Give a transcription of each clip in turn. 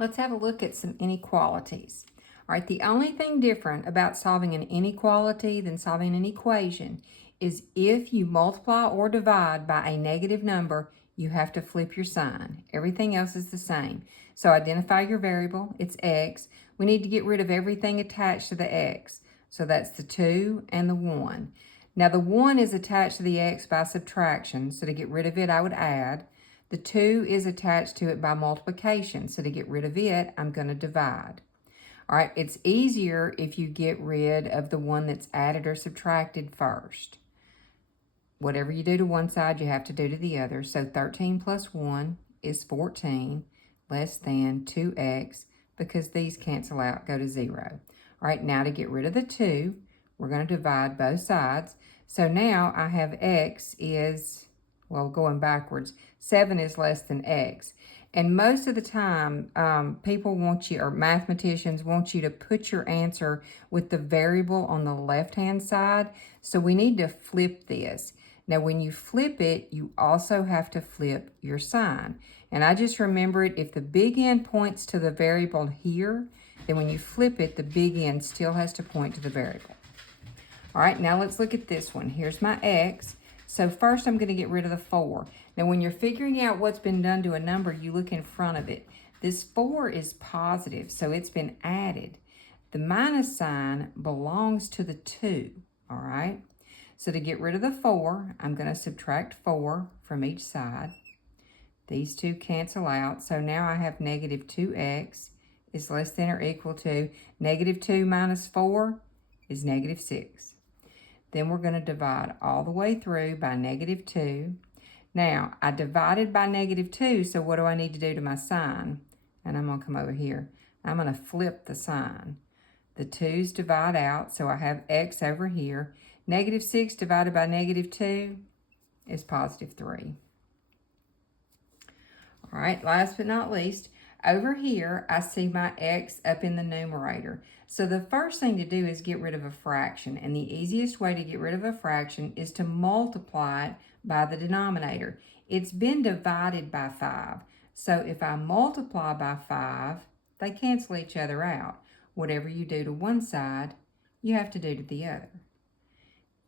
Let's have a look at some inequalities. All right, the only thing different about solving an inequality than solving an equation is if you multiply or divide by a negative number, you have to flip your sign. Everything else is the same. So identify your variable, it's x. We need to get rid of everything attached to the x. So that's the 2 and the 1. Now the 1 is attached to the x by subtraction, so to get rid of it, I would add. The 2 is attached to it by multiplication, so to get rid of it, I'm going to divide. All right, it's easier if you get rid of the one that's added or subtracted first. Whatever you do to one side, you have to do to the other. So 13 plus 1 is 14, less than 2x, because these cancel out, go to 0. All right, now to get rid of the 2, we're going to divide both sides. So now I have x is, well, going backwards, 7 is less than x. And most of the time, people want you, or mathematicians want you to put your answer with the variable on the left-hand side. So we need to flip this. Now, when you flip it, you also have to flip your sign. And I just remember it, if the big N points to the variable here, then when you flip it, the big N still has to point to the variable. All right, now let's look at this one. Here's my x. So first I'm going to get rid of the 4. Now when you're figuring out what's been done to a number, you look in front of it. This 4 is positive, so it's been added. The minus sign belongs to the 2, all right? So to get rid of the 4, I'm going to subtract 4 from each side. These two cancel out, so now I have negative 2x is less than or equal to negative 2 minus 4 is negative 6. Then we're going to divide all the way through by negative 2. Now, I divided by negative 2, so what do I need to do to my sign? And I'm going to come over here. I'm going to flip the sign. The 2's divide out, so I have x over here. Negative 6 divided by negative 2 is positive 3. All right, last but not least, over here, I see my x up in the numerator. So the first thing to do is get rid of a fraction. And the easiest way to get rid of a fraction is to multiply it by the denominator. It's been divided by 5. So if I multiply by 5, they cancel each other out. Whatever you do to one side, you have to do to the other.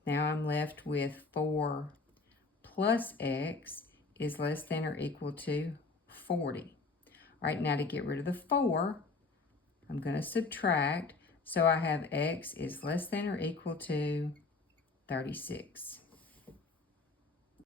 Now I'm left with 4 plus x is less than or equal to 40. All right, now to get rid of the 4, I'm going to subtract. So I have x is less than or equal to 36.